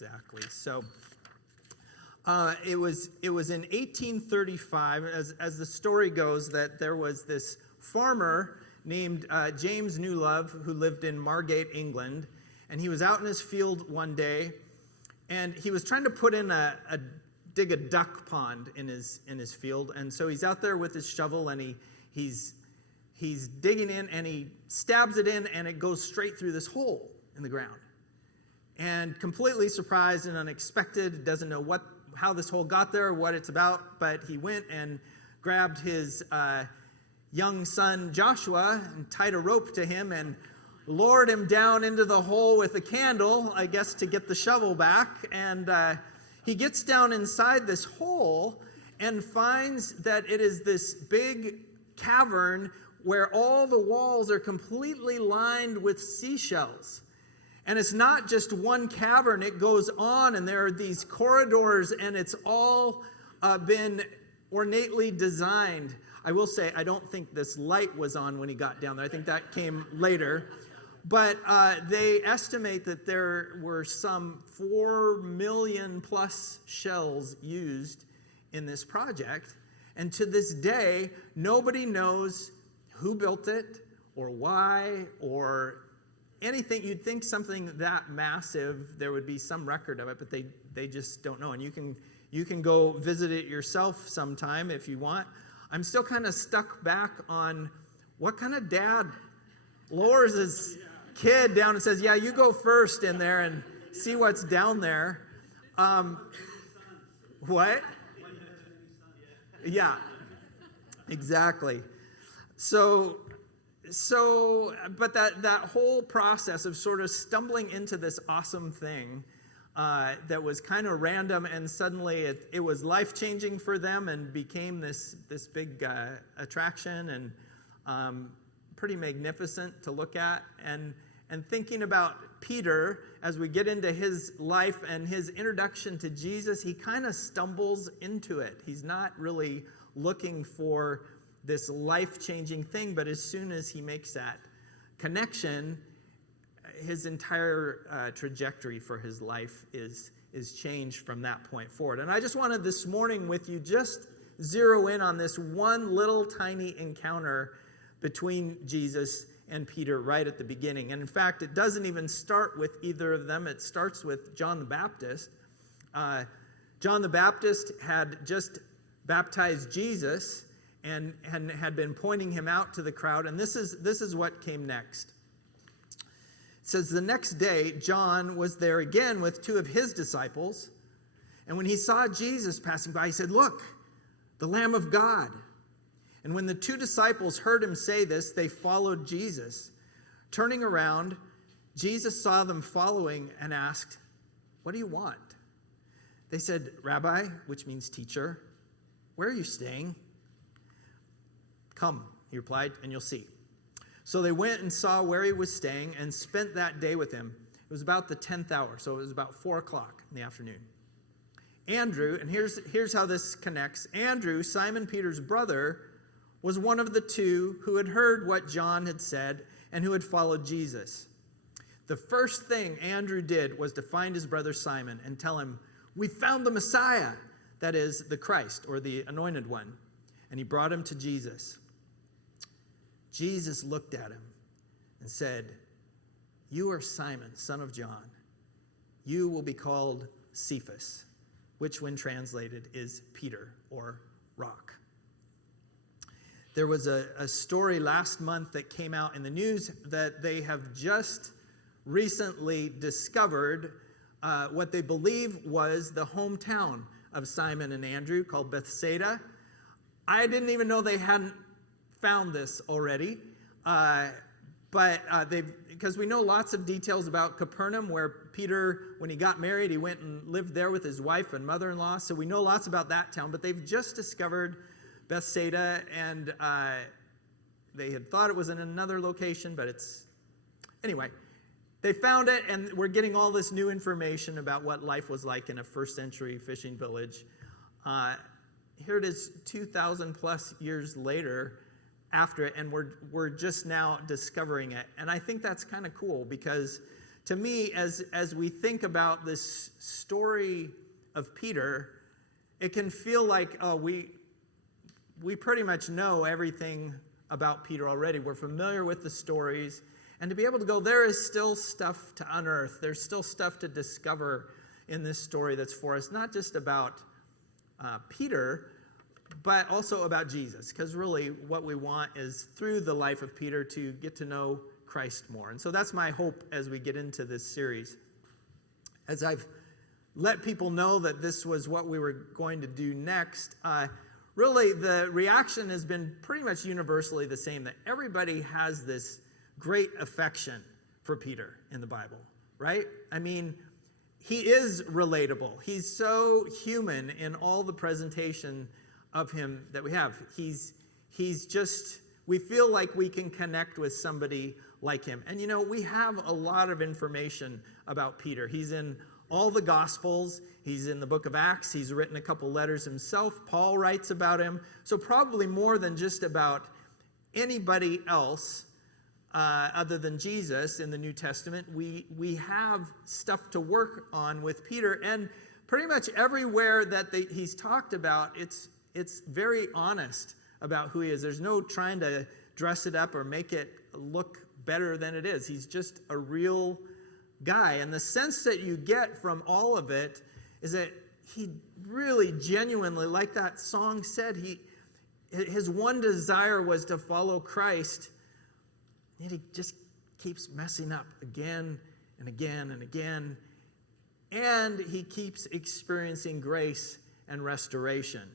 exactly. So it was in 1835, as the story goes, that there was this farmer named James Newlove who lived in Margate, England, and he was out in his field one day, and he was trying to put in dig a duck pond in his field, and so he's out there with his shovel, and he's digging in, and he stabs it in, and it goes straight through this hole in the ground. And completely surprised and unexpected, doesn't know how this hole got there, what it's about, but he went and grabbed his young son Joshua and tied a rope to him and lowered him down into the hole with a candle, I guess, to get the shovel back. And he gets down inside this hole and finds that it is this big cavern where all the walls are completely lined with seashells. And it's not just one cavern, it goes on, and there are these corridors, and it's all been ornately designed. I will say, I don't think this light was on when he got down there. I think that came later. But they estimate that there were some 4 million plus shells used in this project. And to this day, nobody knows who built it or why or anything. You'd think something that massive, there would be some record of it, but they just don't know. And you can go visit it yourself sometime if you want. I'm still kind of stuck back on what kind of dad lowers his kid down and says, yeah, you go first in there and see what's down there. What? Yeah, exactly. So, but that whole process of sort of stumbling into this awesome thing that was kind of random, and suddenly it was life-changing for them and became this big attraction and pretty magnificent to look at. And thinking about Peter, as we get into his life and his introduction to Jesus, he kind of stumbles into it. He's not really looking for this life-changing thing, but as soon as he makes that connection, his entire trajectory for his life is changed from that point forward. And I just wanted this morning with you just zero in on this one little tiny encounter between Jesus and Peter right at the beginning. And in fact, it doesn't even start with either of them. It starts with John the Baptist. John the Baptist had just baptized Jesus and had been pointing him out to the crowd. And this is what came next. It says, the next day, John was there again with 2 of his disciples. And when he saw Jesus passing by, he said, look, the Lamb of God. And when the 2 disciples heard him say this, they followed Jesus. Turning around, Jesus saw them following and asked, what do you want? They said, Rabbi, which means teacher, where are you staying? Come, he replied, and you'll see. So they went and saw where he was staying and spent that day with him. It was about the 10th hour, so it was about 4 o'clock in the afternoon. Andrew, and here's how this connects. Andrew, Simon Peter's brother, was one of the 2 who had heard what John had said and who had followed Jesus. The first thing Andrew did was to find his brother Simon and tell him, we found the Messiah, that is, the Christ, or the anointed one. And he brought him to Jesus. Jesus looked at him and said, you are Simon, son of John. You will be called Cephas, which when translated is Peter, or rock. There was a story last month that came out in the news that they have just recently discovered what they believe was the hometown of Simon and Andrew, called Bethsaida. I didn't even know they hadn't found this already, because we know lots of details about Capernaum, where Peter, when he got married, he went and lived there with his wife and mother-in-law, so we know lots about that town, but they've just discovered Bethsaida, and they had thought it was in another location, but anyway, they found it, and we're getting all this new information about what life was like in a first-century fishing village. Here it is 2,000 plus years later after it, and we're just now discovering it. And I think that's kind of cool, because to me, as we think about this story of Peter, it can feel like, oh, we pretty much know everything about Peter already. We're familiar with the stories. And to be able to go, there is still stuff to unearth. There's still stuff to discover in this story that's for us, not just about Peter, but also about Jesus. Because really what we want is through the life of Peter to get to know Christ more. And so that's my hope as we get into this series. As I've let people know that this was what we were going to do next, really the reaction has been pretty much universally the same, that everybody has this great affection for Peter in the Bible, right? I mean, he is relatable. He's so human in all the presentation of him that we have. He's just, we feel like we can connect with somebody like him. And we have a lot of information about Peter. He's in all the Gospels. He's in the book of Acts. He's written a couple letters himself. Paul writes about him. So probably more than just about anybody else other than Jesus in the New Testament, we have stuff to work on with Peter. And pretty much everywhere that he's talked about, it's very honest about who he is. There's no trying to dress it up or make it look better than it is. He's just a real guy. And the sense that you get from all of it is that he really genuinely, like that song said, his one desire was to follow Christ. And he just keeps messing up again and again and again. And he keeps experiencing grace and restoration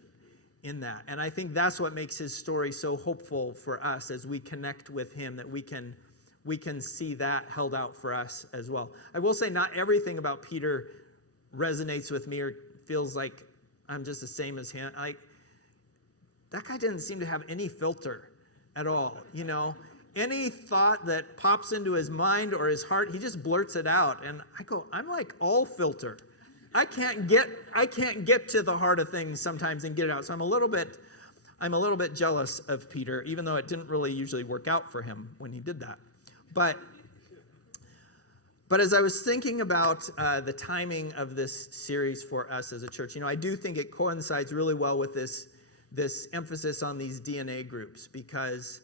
in that. And I think that's what makes his story so hopeful for us as we connect with him, that we can see that held out for us as well. I will say not everything about Peter resonates with me or feels like I'm just the same as him. That guy didn't seem to have any filter at all, Any thought that pops into his mind or his heart, he just blurts it out. And I go, I'm like all filter. I can't get to the heart of things sometimes and get it out. So I'm a little bit jealous of Peter, even though it didn't really usually work out for him when he did that. But as I was thinking about the timing of this series for us as a church, I do think it coincides really well with this emphasis on these DNA groups, because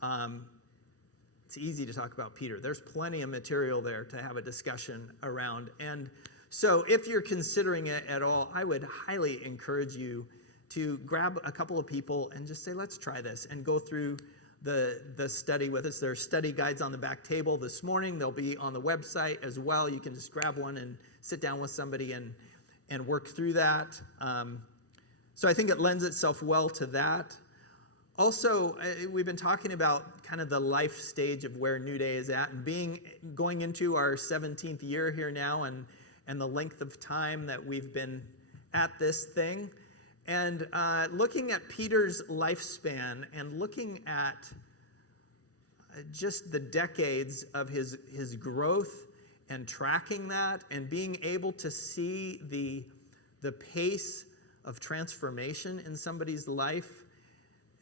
it's easy to talk about Peter. There's plenty of material there to have a discussion around. And so if you're considering it at all, I would highly encourage you to grab a couple of people and just say, let's try this, and go through the study with us. There are study guides on the back table this morning. They'll be on the website as well. You can just grab one and sit down with somebody and work through that. So I think it lends itself well to that. Also, we've been talking about kind of the life stage of where New Day is at, and going into our 17th year here now, and the length of time that we've been at this thing. And looking at Peter's lifespan and looking at just the decades of his growth and tracking that and being able to see the pace of transformation in somebody's life,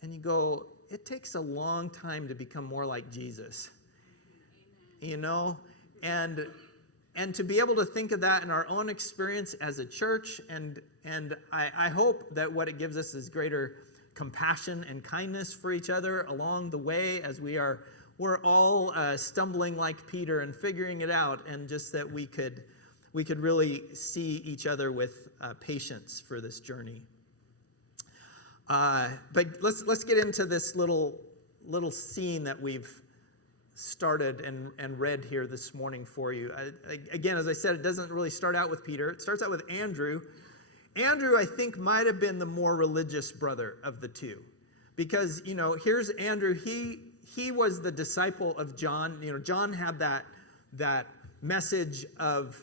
and you go, it takes a long time to become more like Jesus. And to be able to think of that in our own experience as a church, and I hope that what it gives us is greater compassion and kindness for each other along the way, as we're all stumbling like Peter and figuring it out, and just that we could really see each other with patience for this journey. But let's get into this little scene that we've started and read here this morning for you. Again, as I said, it doesn't really start out with Peter. It starts out with Andrew. Andrew, I think, might have been the more religious brother of the two, because here's Andrew. He was the disciple of John. John had that message of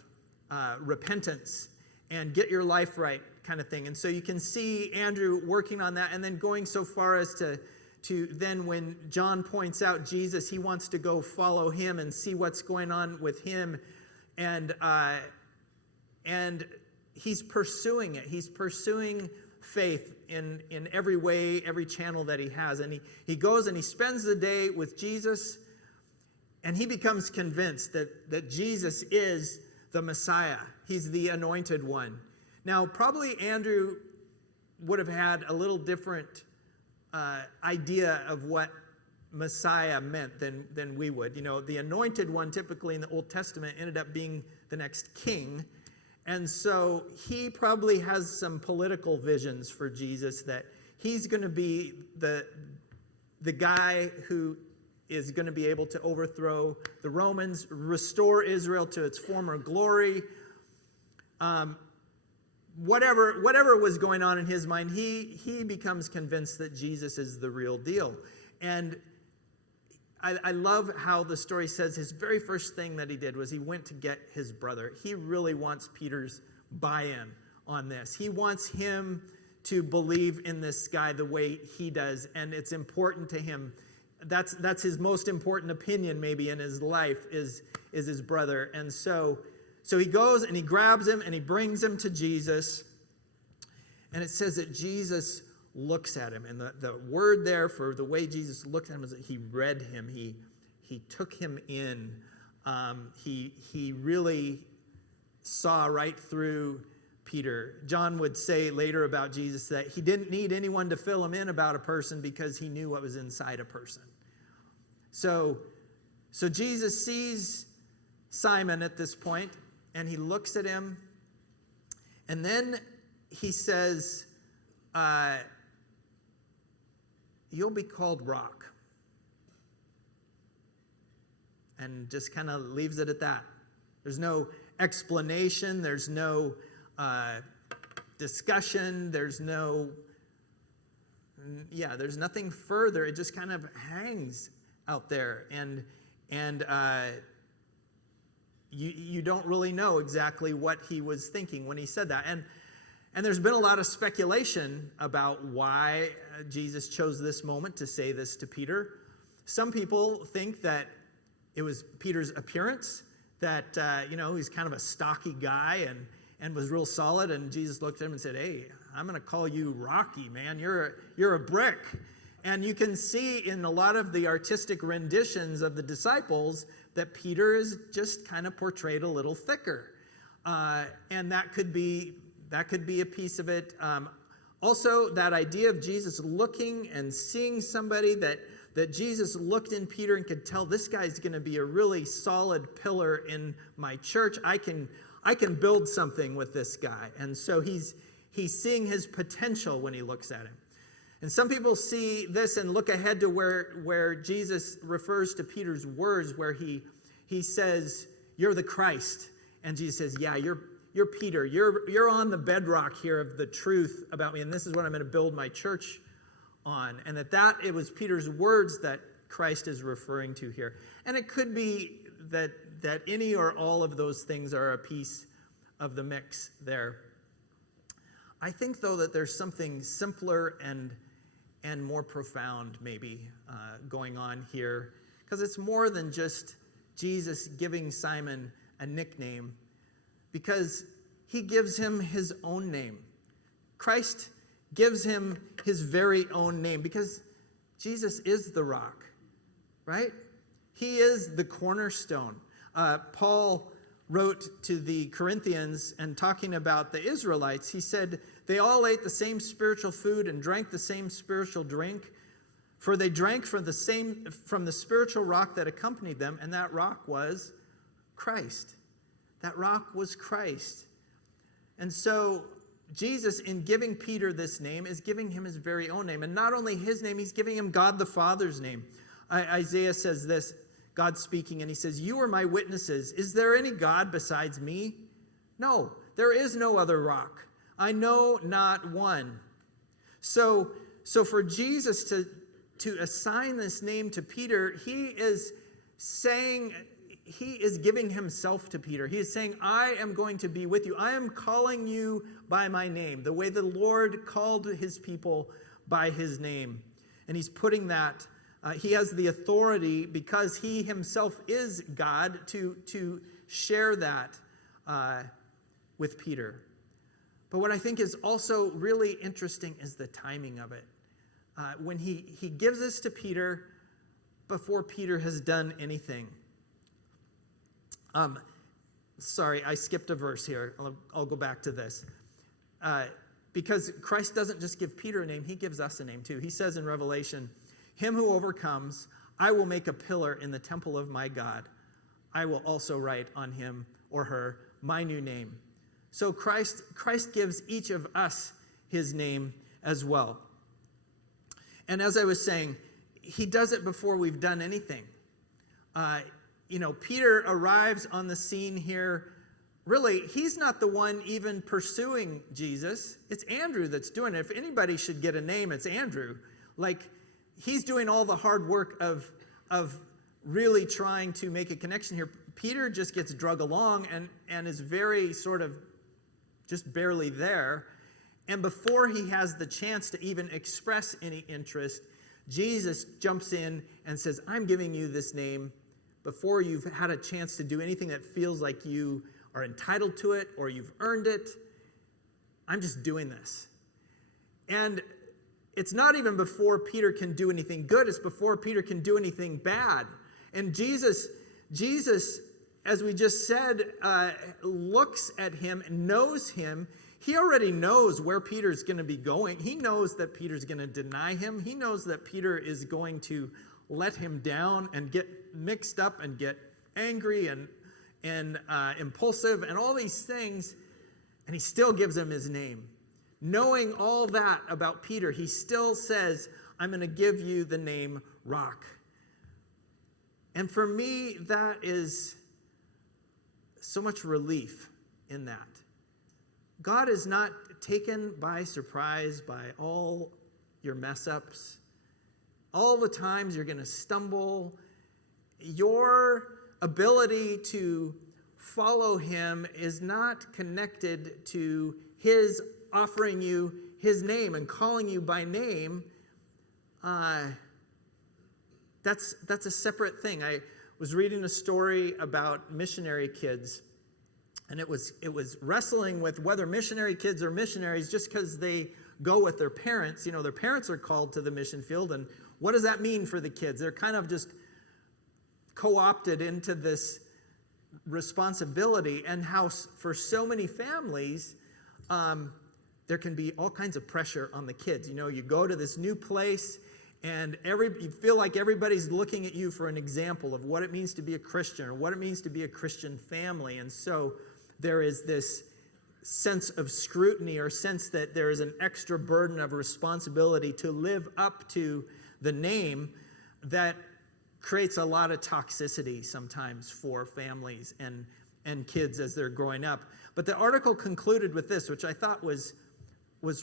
repentance and get your life right kind of thing. And so you can see Andrew working on that, and then going so far as to then, when John points out Jesus, he wants to go follow him and see what's going on with him. And he's pursuing it. He's pursuing faith in every way, every channel that he has. And he goes and he spends the day with Jesus. And he becomes convinced that Jesus is the Messiah. He's the anointed one. Now, probably Andrew would have had a little different idea of what Messiah meant than we would. You know, the anointed one typically in the Old Testament ended up being the next king. And so he probably has some political visions for Jesus, that he's going to be the guy who is going to be able to overthrow the Romans, restore Israel to its former glory. Whatever was going on in his mind, he becomes convinced that Jesus is the real deal. And I love how the story says his very first thing that he did was he went to get his brother. He really wants Peter's buy-in on this. He wants him to believe in this guy the way he does, and it's important to him. That's his most important opinion maybe in his life is his brother. And so he goes and he grabs him and he brings him to Jesus. And it says that Jesus looks at him. And the word there for the way Jesus looked at him is that he read him. He took him in. He really saw right through Peter. John would say later about Jesus that he didn't need anyone to fill him in about a person because he knew what was inside a person. So Jesus sees Simon at this point, and he looks at him, and then he says, you'll be called Rock. And just kind of leaves it at that. There's no explanation. There's no discussion. There's nothing further. It just kind of hangs out there. And you don't really know exactly what he was thinking when he said that. And there's been a lot of speculation about why Jesus chose this moment to say this to Peter. Some people think that it was Peter's appearance, that, he's kind of a stocky guy and was real solid. And Jesus looked at him and said, hey, I'm going to call you Rocky, man. You're a brick. And you can see in a lot of the artistic renditions of the disciples that Peter is just kind of portrayed a little thicker. And that could be a piece of it. Also, that idea of Jesus looking and seeing somebody that Jesus looked in Peter and could tell this guy's going to be a really solid pillar in my church. I can build something with this guy. And so he's seeing his potential when he looks at him. And some people see this and look ahead to where Jesus refers to Peter's words, where he says, you're the Christ. And Jesus says, yeah, you're Peter. You're on the bedrock here of the truth about me, and this is what I'm going to build my church on. And it was Peter's words that Christ is referring to here. And it could be that any or all of those things are a piece of the mix there. I think, though, that there's something simpler and more profound maybe going on here, because it's more than just Jesus giving Simon a nickname, because he gives him his own name. Christ gives him his very own name, because Jesus is the rock, right? He is the cornerstone. Paul wrote to the Corinthians, and talking about the Israelites, he said, they all ate the same spiritual food and drank the same spiritual drink, for they drank from the spiritual rock that accompanied them, and that rock was Christ. That rock was Christ. And so Jesus, in giving Peter this name, is giving him his very own name. And not only his name, he's giving him God the Father's name. Isaiah says this, God speaking, and he says, you are my witnesses. Is there any God besides me? No, there is no other rock. I know not one. So for Jesus to assign this name to Peter, he is giving himself to Peter. He is saying, I am going to be with you. I am calling you by my name, the way the Lord called his people by his name. And he's putting that, he has the authority, because he himself is God, to share that with Peter. But what I think is also really interesting is the timing of it. When he gives this to Peter before Peter has done anything. Sorry, I skipped a verse here. I'll go back to this. Because Christ doesn't just give Peter a name, he gives us a name too. He says in Revelation, "Him who overcomes, I will make a pillar in the temple of my God. I will also write on him or her my new name." So Christ gives each of us his name as well. And as I was saying, he does it before we've done anything. Peter arrives on the scene here. Really, he's not the one even pursuing Jesus. It's Andrew that's doing it. If anybody should get a name, it's Andrew. Like, he's doing all the hard work of really trying to make a connection here. Peter just gets drug along and is very sort of just barely there. And before he has the chance to even express any interest, Jesus jumps in and says, "I'm giving you this name before you've had a chance to do anything that feels like you are entitled to it or you've earned it. I'm just doing this." And it's not even before Peter can do anything good. It's before Peter can do anything bad. And Jesus, as we just said, looks at him, knows him. He already knows where Peter's going to be going. He knows that Peter's going to deny him. He knows that Peter is going to let him down and get mixed up and get angry and impulsive and all these things. And he still gives him his name. Knowing all that about Peter, he still says, "I'm going to give you the name Rock." And for me, that is so much relief in that. God is not taken by surprise by all your mess-ups, all the times you're going to stumble. Your ability to follow him is not connected to his offering you his name and calling you by name. That's a separate thing. I was reading a story about missionary kids, and it was wrestling with whether missionary kids are missionaries just because they go with their parents. Their parents are called to the mission field, and what does that mean for the kids? They're kind of just co-opted into this responsibility, and how for so many families, there can be all kinds of pressure on the kids. You go to this new place, and you feel like everybody's looking at you for an example of what it means to be a Christian or what it means to be a Christian family. And so there is this sense of scrutiny or sense that there is an extra burden of responsibility to live up to the name that creates a lot of toxicity sometimes for families and kids as they're growing up. But the article concluded with this, which I thought was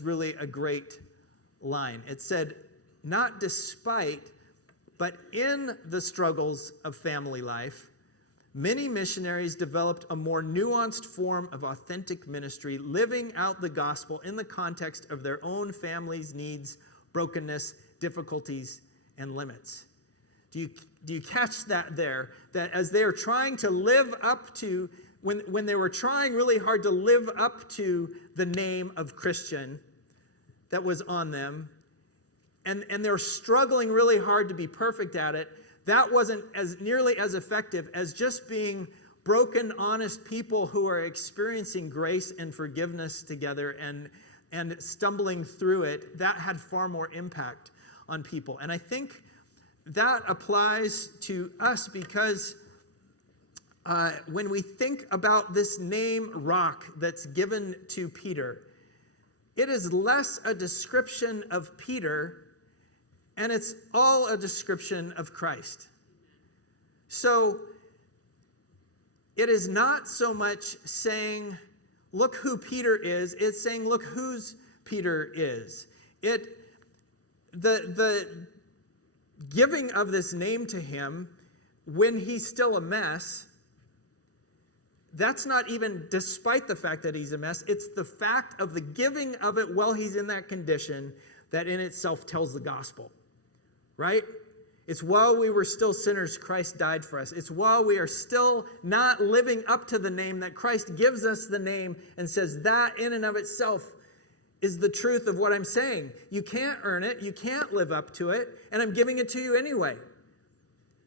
really a great line. It said, "Not despite, but in the struggles of family life, many missionaries developed a more nuanced form of authentic ministry, living out the gospel in the context of their own family's needs, brokenness, difficulties, and limits." Do you catch that there? That as they are trying to live up to, when they were trying really hard to live up to the name of Christian that was on them, and they're struggling really hard to be perfect at it, that wasn't as nearly as effective as just being broken, honest people who are experiencing grace and forgiveness together and stumbling through it. That had far more impact on people. And I think that applies to us because when we think about this name Rock that's given to Peter, it is less a description of Peter and it's all a description of Christ. So it is not so much saying, look who Peter is, it's saying, look whose Peter is. The giving of this name to him when he's still a mess, that's not even despite the fact that he's a mess. It's the fact of the giving of it while he's in that condition that in itself tells the gospel, right? It's while we were still sinners, Christ died for us. It's while we are still not living up to the name that Christ gives us the name and says that in and of itself is the truth of what I'm saying. You can't earn it. You can't live up to it. And I'm giving it to you anyway.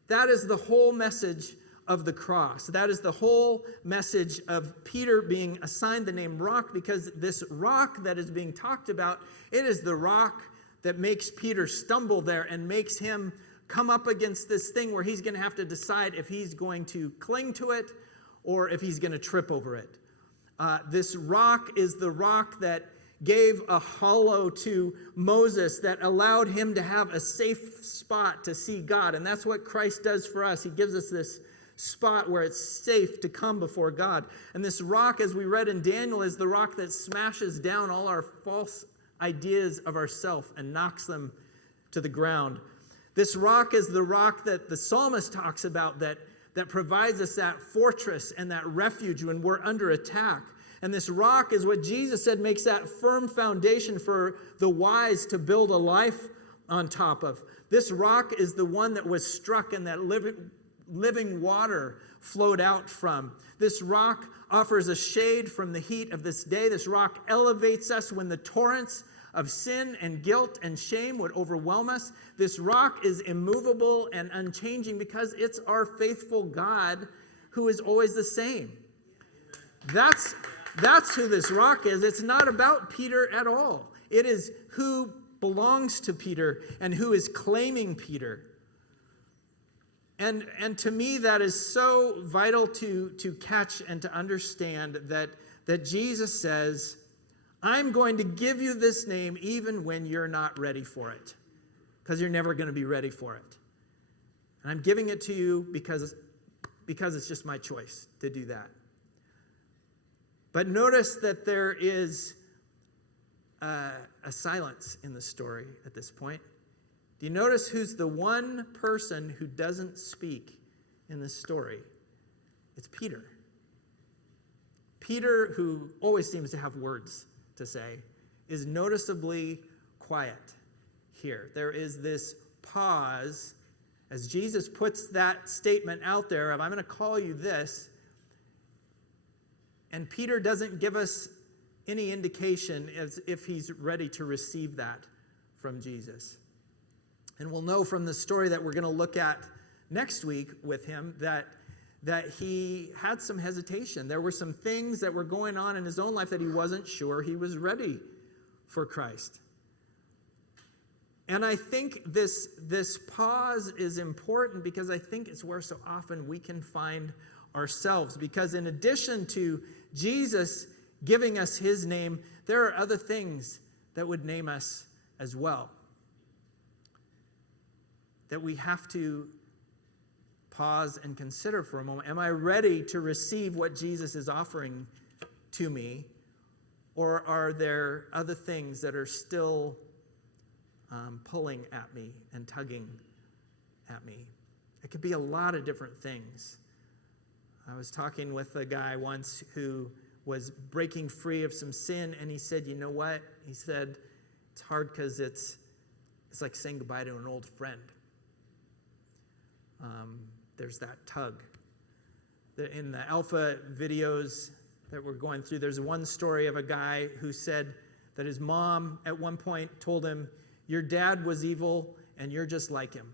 That is the whole message of the cross. That is the whole message of Peter being assigned the name rock, because this rock that is being talked about, it is the rock that makes Peter stumble there and makes him come up against this thing where he's going to have to decide if he's going to cling to it or if he's going to trip over it. This rock is the rock that gave a hollow to Moses that allowed him to have a safe spot to see God. And that's what Christ does for us. He gives us this spot where it's safe to come before God. And this rock, as we read in Daniel, is the rock that smashes down all our false ideas of ourselves and knocks them to the ground. This rock is the rock that the psalmist talks about that provides us that fortress and that refuge when we're under attack. And this rock is what Jesus said makes that firm foundation for the wise to build a life on top of. This rock is the one that was struck and that living water flowed out from. This rock offers a shade from the heat of this day. This rock elevates us when the torrents of sin and guilt and shame would overwhelm us. This rock is immovable and unchanging because it's our faithful God who is always the same. That's who this rock is. It's not about Peter at all. It is who belongs to Peter and who is claiming Peter. And to me, that is so vital to catch and to understand that Jesus says, I'm going to give you this name even when you're not ready for it, because you're never going to be ready for it. And I'm giving it to you because it's just my choice to do that. But notice that there is a silence in the story at this point. Do you notice who's the one person who doesn't speak in this story? It's Peter. Peter, who always seems to have words to say, is noticeably quiet here. There is this pause as Jesus puts that statement out there of, I'm going to call you this. And Peter doesn't give us any indication as if he's ready to receive that from Jesus. And we'll know from the story that we're going to look at next week with him that he had some hesitation. There were some things that were going on in his own life that he wasn't sure he was ready for Christ. And I think this pause is important because I think it's where so often we can find ourselves. Because in addition to Jesus giving us his name, there are other things that would name us as well, that we have to pause and consider for a moment. Am I ready to receive what Jesus is offering to me? Or are there other things that are still pulling at me and tugging at me? It could be a lot of different things. I was talking with a guy once who was breaking free of some sin, and he said, you know what? He said, it's hard because it's like saying goodbye to an old friend. There's that tug. In the Alpha videos that we're going through, there's one story of a guy who said that his mom at one point told him, your dad was evil and you're just like him.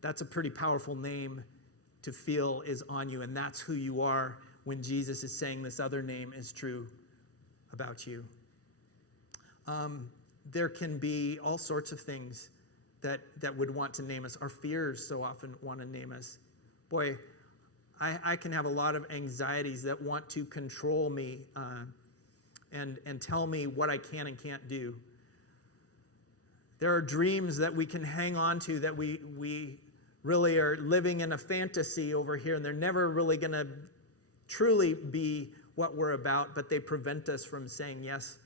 That's a pretty powerful name to feel is on you, and that's who you are when Jesus is saying this other name is true about you. There can be all sorts of things that would want to name us. Our fears so often want to name us. Boy, I can have a lot of anxieties that want to control me and tell me what I can and can't do. There are dreams that we can hang on to that we really are living in a fantasy over here, and they're never really going to truly be what we're about, but they prevent us from saying yes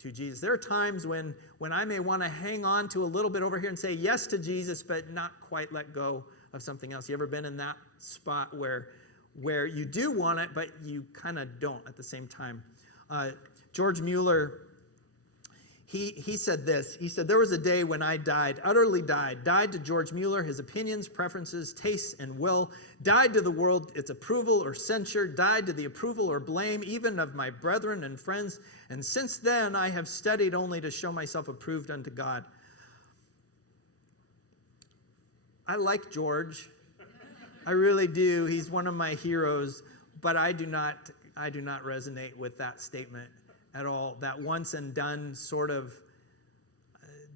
to Jesus. There are times when I may want to hang on to a little bit over here and say yes to Jesus, but not quite let go of something else. You ever been in that spot where you do want it, but you kind of don't at the same time? George Mueller, he said this. He said, there was a day when I died, utterly died to George Mueller, his opinions, preferences, tastes, and will, died to the world, its approval or censure, died to the approval or blame, even of my brethren and friends. And since then, I have studied only to show myself approved unto God. I like George. I really do. He's one of my heroes, but I do not resonate with that statement at all. That once and done sort of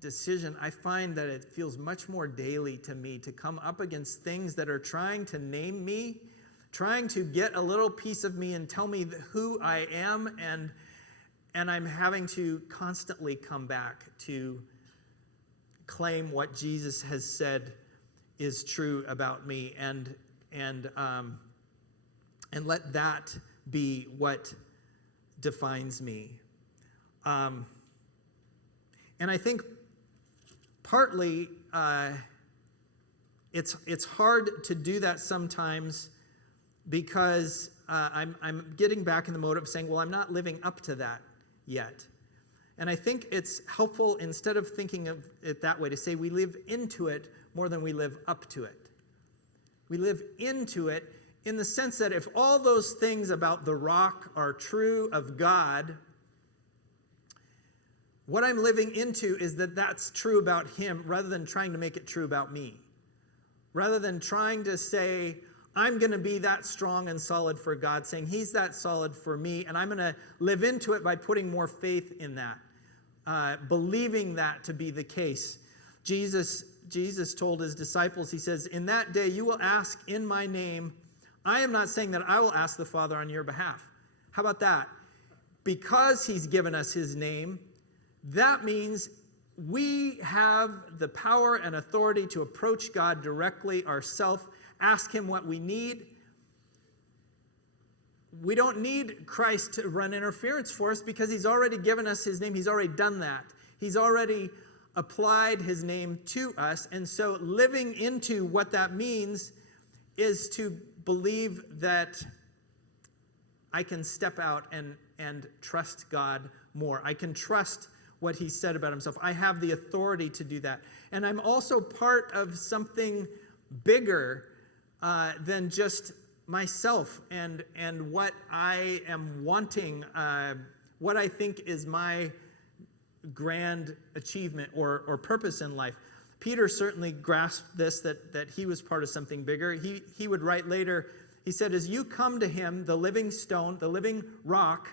decision, I find that it feels much more daily to me to come up against things that are trying to name me, trying to get a little piece of me and tell me who I am, and I'm having to constantly come back to claim what Jesus has said is true about me, and let that be what defines me. And I think partly it's hard to do that sometimes because I'm getting back in the mode of saying, well, I'm not living up to that yet. And I think it's helpful, instead of thinking of it that way, to say we live into it more than we live up to it. We live into it in the sense that if all those things about the rock are true of God, what I'm living into is that that's true about him, rather than trying to make it true about me. Rather than trying to say, I'm going to be that strong and solid for God, saying he's that solid for me, and I'm going to live into it by putting more faith in that, believing that to be the case. Jesus told his disciples, he says, in that day you will ask in my name. I am not saying that I will ask the Father on your behalf. How about that? Because he's given us his name, that means we have the power and authority to approach God directly ourselves, ask him what we need. We don't need Christ to run interference for us because he's already given us his name. He's already done that. He's already applied his name to us. And so living into what that means is to believe that I can step out and trust God more. I can trust what he said about himself. I have the authority to do that. And I'm also part of something bigger than just myself and what I am wanting, what I think is my grand achievement or purpose in life. Peter certainly grasped this, that he was part of something bigger. He would write later, he said, as you come to him, the living stone, the living rock,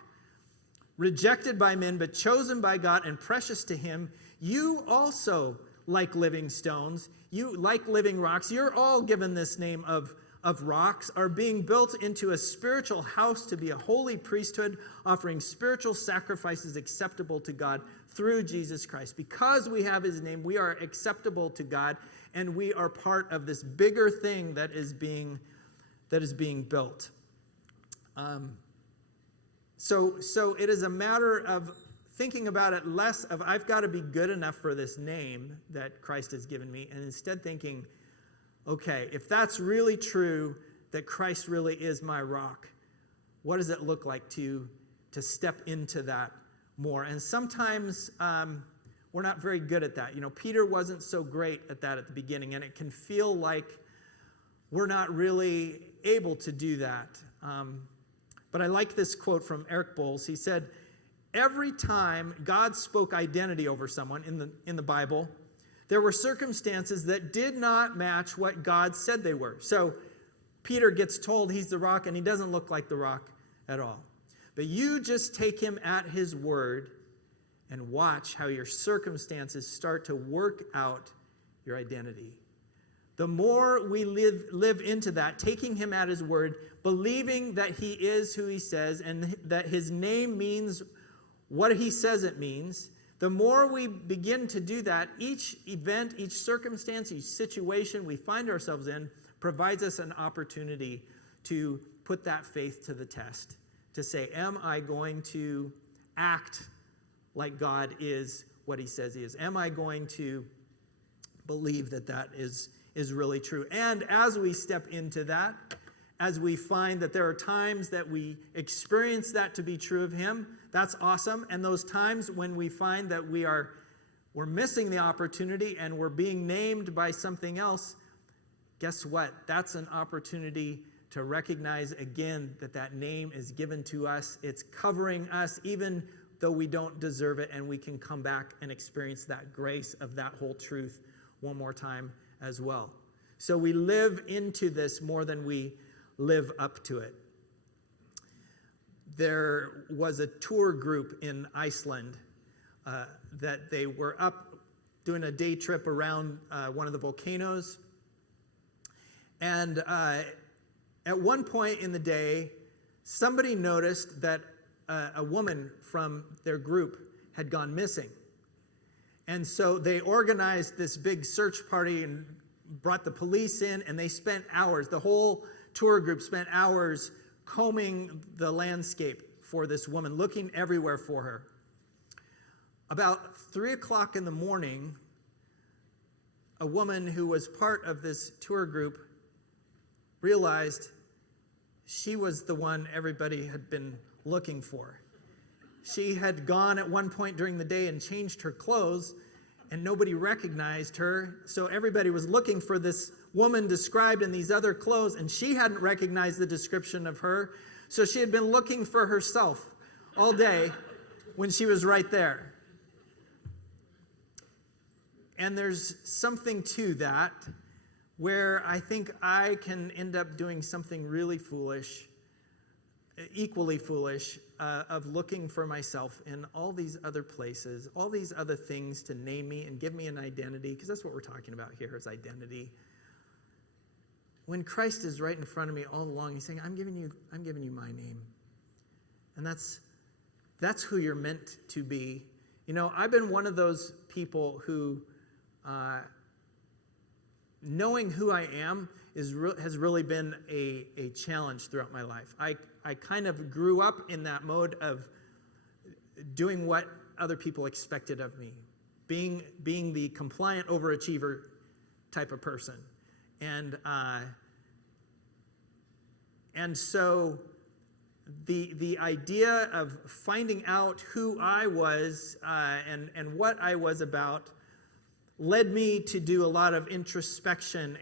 rejected by men, but chosen by God and precious to him, you also, like living stones, you like living rocks, you're all given this name of rocks, are being built into a spiritual house to be a holy priesthood, offering spiritual sacrifices acceptable to God through Jesus Christ. Because we have his name, we are acceptable to God, and we are part of this bigger thing that is being built. So it is a matter of thinking about it less of I've got to be good enough for this name that Christ has given me, and instead thinking, okay, if that's really true, that Christ really is my rock, what does it look like to step into that more? And sometimes we're not very good at that. You know, Peter wasn't so great at that at the beginning, and it can feel like we're not really able to do that. But I like this quote from Eric Bowles. He said, every time God spoke identity over someone in the Bible, there were circumstances that did not match what God said they were. So Peter gets told he's the rock, and he doesn't look like the rock at all. But you just take him at his word and watch how your circumstances start to work out your identity. The more we live into that, taking him at his word, believing that he is who he says and that his name means what he says it means, the more we begin to do that, each event, each circumstance, each situation we find ourselves in provides us an opportunity to put that faith to the test, to say, am I going to act like God is what he says he is? Am I going to believe that that is really true? And as we step into that, as we find that there are times that we experience that to be true of him, that's awesome. And those times when we find that we're missing the opportunity and we're being named by something else, guess what? That's an opportunity to recognize again that name is given to us. It's covering us even though we don't deserve it, and we can come back and experience that grace of that whole truth one more time as well. So we live into this more than we live up to it. There was a tour group in Iceland that they were up doing a day trip around one of the volcanoes. And at one point in the day, somebody noticed that a woman from their group had gone missing. And so they organized this big search party and brought the police in, and they spent hours, the whole tour group spent hours combing the landscape for this woman, looking everywhere for her. About 3 o'clock in the morning, a woman who was part of this tour group realized she was the one everybody had been looking for. She had gone at one point during the day and changed her clothes, and nobody recognized her. So everybody was looking for this woman described in these other clothes, and she hadn't recognized the description of her. So she had been looking for herself all day when she was right there. And there's something to that where I think I can end up doing something really foolish, equally foolish, of looking for myself in all these other places, all these other things to name me and give me an identity, because that's what we're talking about here is identity. When Christ is right in front of me all along, he's saying, I'm giving you my name. And that's who you're meant to be. You know, I've been one of those people who, knowing who I am has really been a challenge throughout my life. I kind of grew up in that mode of doing what other people expected of me, being the compliant overachiever type of person. And so the idea of finding out who I was and what I was about led me to do a lot of introspection,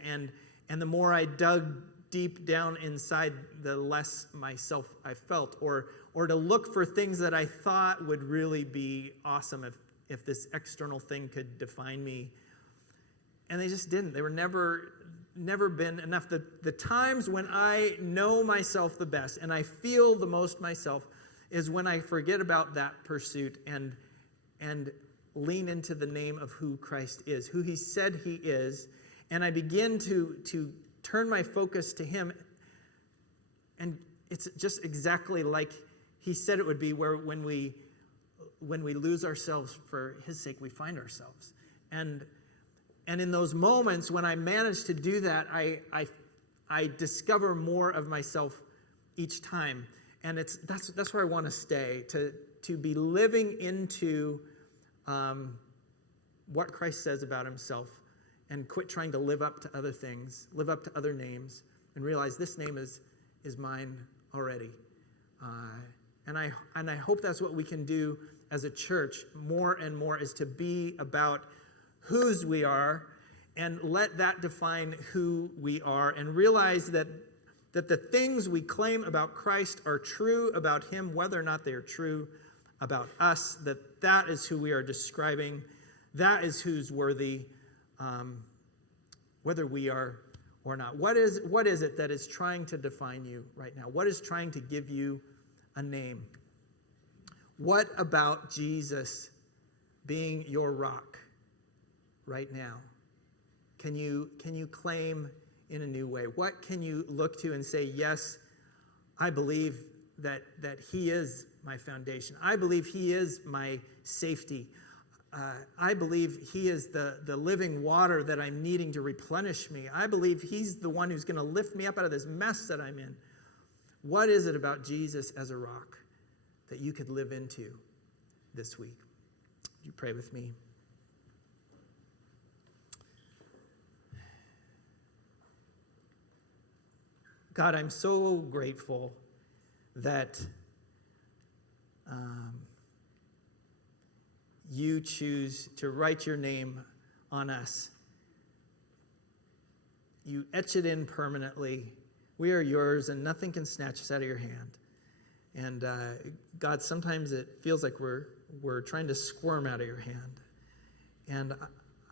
and the more I dug deep down inside, the less myself I felt, or to look for things that I thought would really be awesome if this external thing could define me. And they just didn't. They were never been enough. The times when I know myself the best and I feel the most myself is when I forget about that pursuit and lean into the name of who Christ is, who he said he is, and I begin to turn my focus to him. And it's just exactly like he said it would be, where when we lose ourselves for his sake, we find ourselves. And in those moments when I manage to do that, I discover more of myself each time. And that's where I want to stay, to be living into what Christ says about himself, and quit trying to live up to other things, live up to other names, and realize this name is mine already. And I hope that's what we can do as a church more and more, is to be about whose we are and let that define who we are, and realize that the things we claim about Christ are true about him, whether or not they are true about us, that is who we are describing. That is who's worthy, whether we are or not. What is it that is trying to define you right now? What is trying to give you a name? What about Jesus being your rock right now? Can you claim in a new way? What can you look to and say, yes, I believe that he is my foundation. I believe he is my safety. I believe he is the living water that I'm needing to replenish me. I believe he's the one who's going to lift me up out of this mess that I'm in. What is it about Jesus as a rock that you could live into this week? Would you pray with me? God, I'm so grateful that you choose to write your name on us. You etch it in permanently. We are yours, and nothing can snatch us out of your hand. And God, sometimes it feels like we're trying to squirm out of your hand. And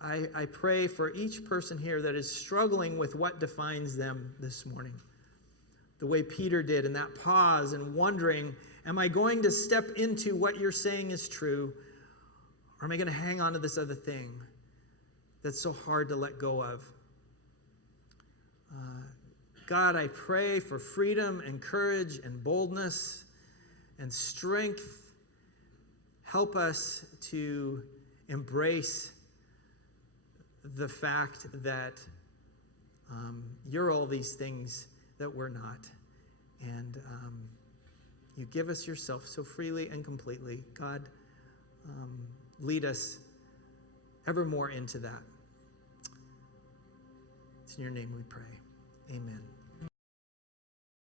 I pray for each person here that is struggling with what defines them this morning. The way Peter did in that pause and wondering, am I going to step into what you're saying is true? Or am I going to hang on to this other thing that's so hard to let go of? God, I pray for freedom and courage and boldness and strength. Help us to embrace the fact that you're all these things that we're not. And you give us yourself so freely and completely. God, lead us ever more into that. It's in your name we pray. Amen.